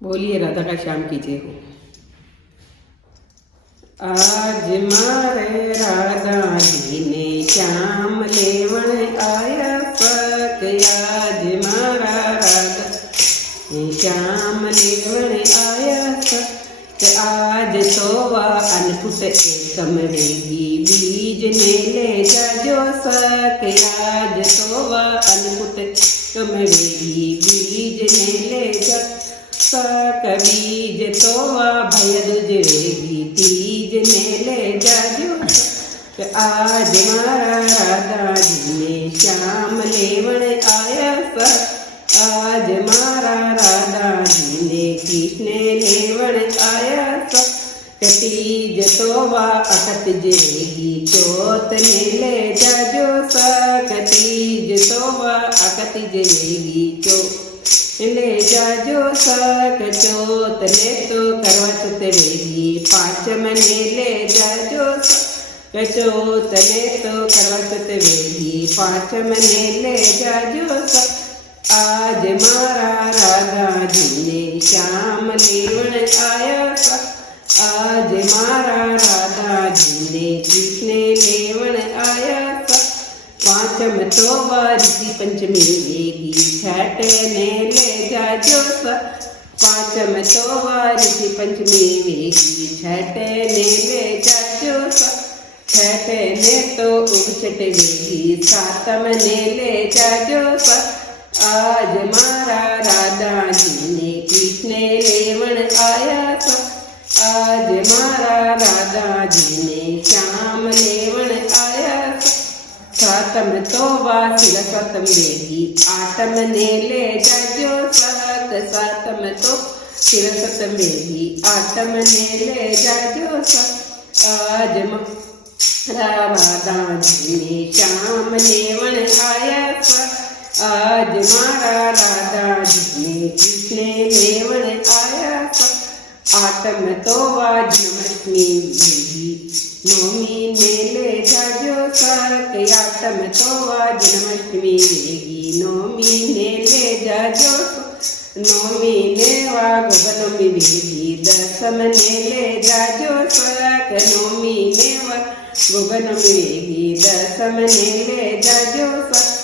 बोलिए राधा का श्याम की जय हो। आज मारे राधा जी ने श्याम लेवण आया सक। आज मारा राधा श्याम लेवण आया सक। आज तोवा अनफुट एकम रेगी बीज ने ले जाजो सक। आज तोवा अनफुट एकम रेगी बीज ने ले जा सक। बीज तोवा भय दुजरेगी तीज ने ले जाजो। आज मारा राधा जी ने श्याम लेवण आया सक। आज मारा राधा जी ने कृष्ण लेवण आया सक। तीज तोवा अकत जेगी चौथ ने ले जाजो सक। तीज तोवा अकत जेगी चौथ ले जाजो सक। चौथ ने तो करवत वेगी पांचम ने ले जाजो सक। चौथ ने तो करवत वेगी पांचम ने ले जाजो सक। आज मारा राधा जी ने श्याम लेवण आया सक। आज मारा राधा जी ने कृष्ण लेवण आया सक। पांचम तोवा ऋषि पंचमी वेगी छठ ने ले जाजो सक। पांचम तोवा ऋषि पंचमी वेगी छठ ने ले जाजो सक। छठ ने तो उगछट वेगी सातम ने ले जाजो सक। आज मारा राधा जी ने कृष्ण लेवण आया सक। आज मारा राधा जी ने श्याम लेवण आया सक। सातम तोवा सिलसतम वेगी आठम ने ले जाजो सक। सातम तो सिलसतम वेगी आठम ने ले जाजो सक। आज मारा राधा जी ने श्याम लेवण आया सक। आज मारा राधा जी ने कृष्ण लेवण आया सक। आठम तोवा जन्माष्टमी वेगी नौमी ने ले जाजो सक। आठम तोवा जन्माष्टमी वेगी नौमी ने ले जाजो सक। नौमी ने वा गोगनमी वेगी दसम ने ले जाजो सक। नौमी ने वा गोगनमी वेगी दसम ने ले जाजो सक।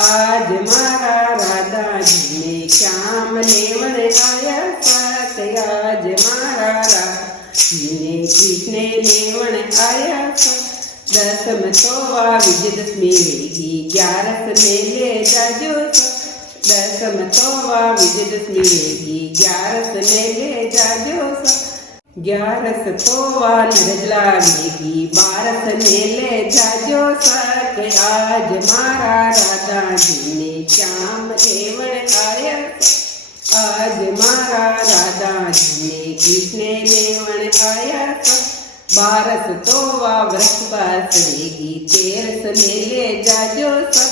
आज मारा राधा जी ने श्याम लेवण आया सक। आज मारा राधा जी ने कृष्ण लेवण आया सक। दसम तोवा विजयदशमी वेगी ग्यारस ने ले जाजो सक। दसम तोवा विजयदशमी वेगी ग्यारस ने ले जाजो सक। ग्यारस तोवा निर्जला वेगी बारस ने ले जाजो सक। आज मारा राधा जी ने श्याम लेवण आया सक। आज मारा राधा जी ने कृष्ण लेवण आया सक। बारस तोवा वृषभास वेगी तेरस ने ले जाजो सक।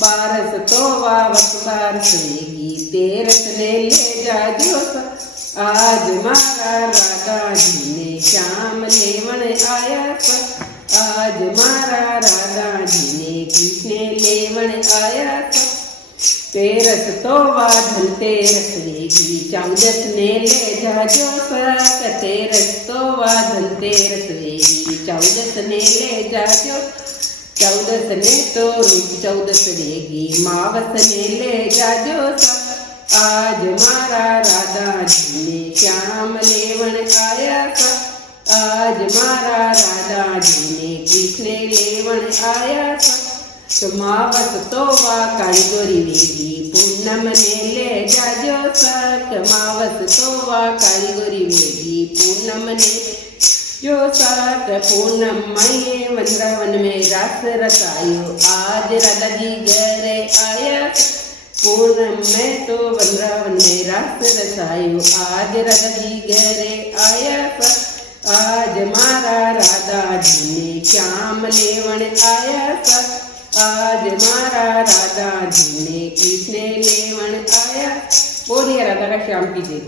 बारस तोवा वृषभास वेगी तेरस ने ले जाजो सक। आज मारा राधा जी ने श्याम लेवण आया सक। आज मारा राधा जी ने कृष्ण लेवण आया सक। तेरस तोवा धनतेरस वेगी चौदस ने ले जाजो सक। तेरस तोवा धनतेरस वेगी चौदस ने ले जाजो। चौदस ने तो रूप चौदस वेगी मावस ने ले जाजो सक। आज मारा राधा जी ने श्याम लेवण आया सक। आज मारा राधा जी ने कृष्ण लेवण आया सक। मावस तोवा कालीगोरी वेगी पूनम ने ले जाजो सक। मावस तोवा कालीगोरी वेगी पूनम ने जो सक। पूनम मई वृंदावन में रस रसायो आज राधा जी घरे आया। पूनम में तो वृंदावन में रस रसायो आज राधा जी घरे आया सक। आज मारा राधा जी ने श्याम लेवण आया सक। आज मारा राधा जी ने कृष्ण लेवण आया। बोलिए राधा का श्याम की जय।